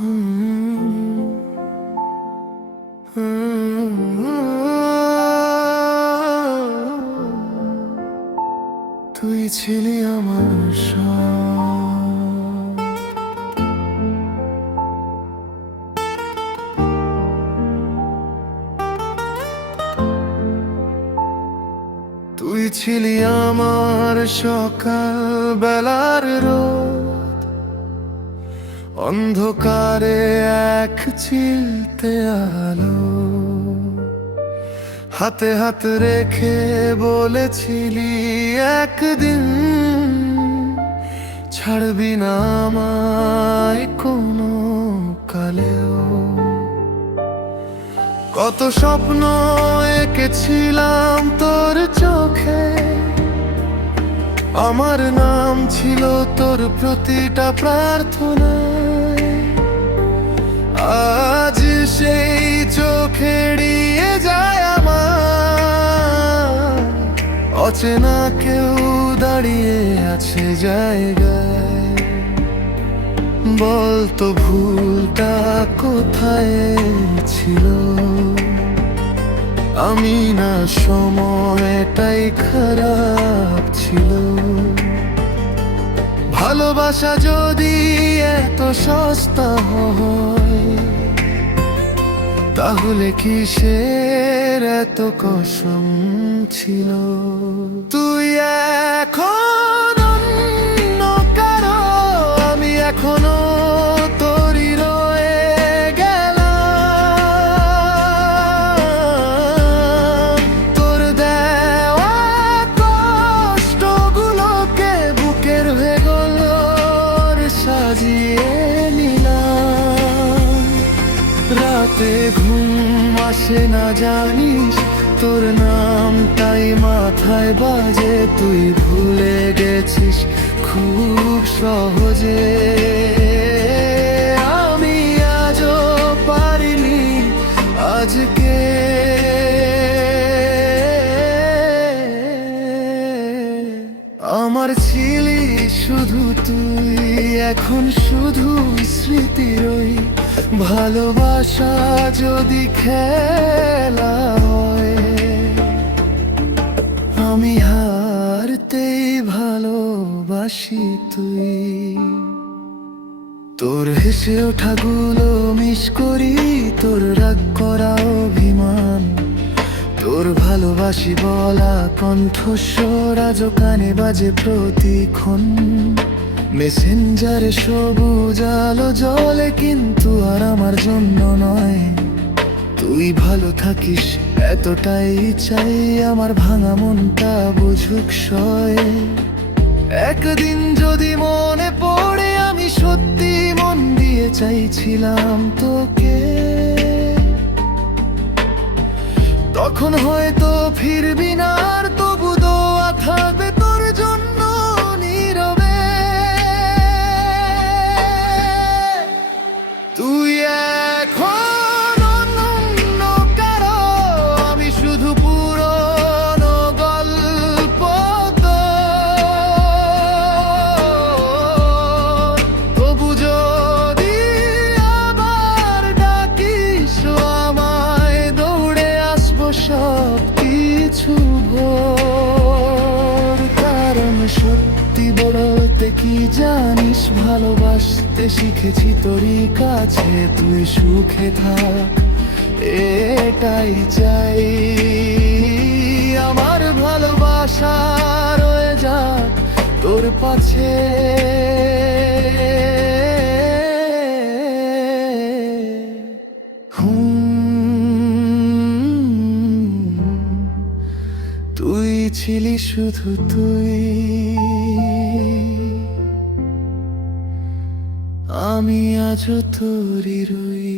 তুই ছিলি আমার তুই ছিলি আমার সকাল বেলার রোদ, অন্ধকারে এক চিলতে আলো, হাতে হাত রেখে বলেছিলি একদিন ছাড়বি না আমায় কোনো কালেও। কত স্বপ্ন এঁকেছিলাম তোর চোখে, আমার নাম ছিল তোর প্রতিটা প্রার্থনায়। আজ সেই চোখে এড়িয়ে যায় আমার, অচেনা কেউ দাঁড়িয়ে আছে জায়গায়। বলতো ভুলটা কোথায় ছিল, আমি না সময়টাই খারাপ ছিল। ভালোবাসা যদি এত সস্তা হয়, তাহলে কিসের এত কসম ছিল। তুই এখন অন্য কারো, আমি এখনো তোরই রয়ে গেলাম। তোর দেওয়া কষ্টগুলোকে বুকের ভেতর সাজিয়ে নিলাম। রাতে ঘুম আসে না জানিস, তোর নামটাই মাথায় বাজে। তুই ভুলে গেছিস খুব সহজে, আমি আজও পারিনি আজকে। আমার ছিলি শুধু তুই, এখন শুধু স্মৃতির ওই ভালোবাসা যদি খেলা হয়, আমি হারতেই ভালোবাসি তুই। তোর হেসে ওঠাগুলো মিস করি, তোর রাগ করা অভিমান, তোর ভালোবাসি বলা কণ্ঠস্বর আজও কানে বাজে প্রতিক্ষণ। মেসেঞ্জারে সবুজ আলো জ্বলে, কিন্তু আর আমার জন্য নয়। তুই ভালো থাকিস এতটাই চাই, আমার ভাঙা মনটা বুঝুক সয়। একদিন যদি মনে পড়ে, আমি সত্যি মন দিয়ে চাইছিলাম তোকে, তখন হয়তো ফিরবি না আর, তবু দোয়া থাকবে তোর জন্য নীরবে। তুই এখন অন্য কারো, আমি শুধু পুরনো গল্প তোর। তবু যদি আবার ডাকিস আমায়, দৌড়ে আসবো সব কিছু ভোর। কারণ সত্যি বলতে কি জানিস, ভালোবাসতে শিখেছি তোরই কাছে। তুই সুখে থাক এটাই চাই, আমার ভালোবাসা রয়ে যাক তোর পাছে। তুই ছিলি শুধু তুই, আমি আজও তোরই রই।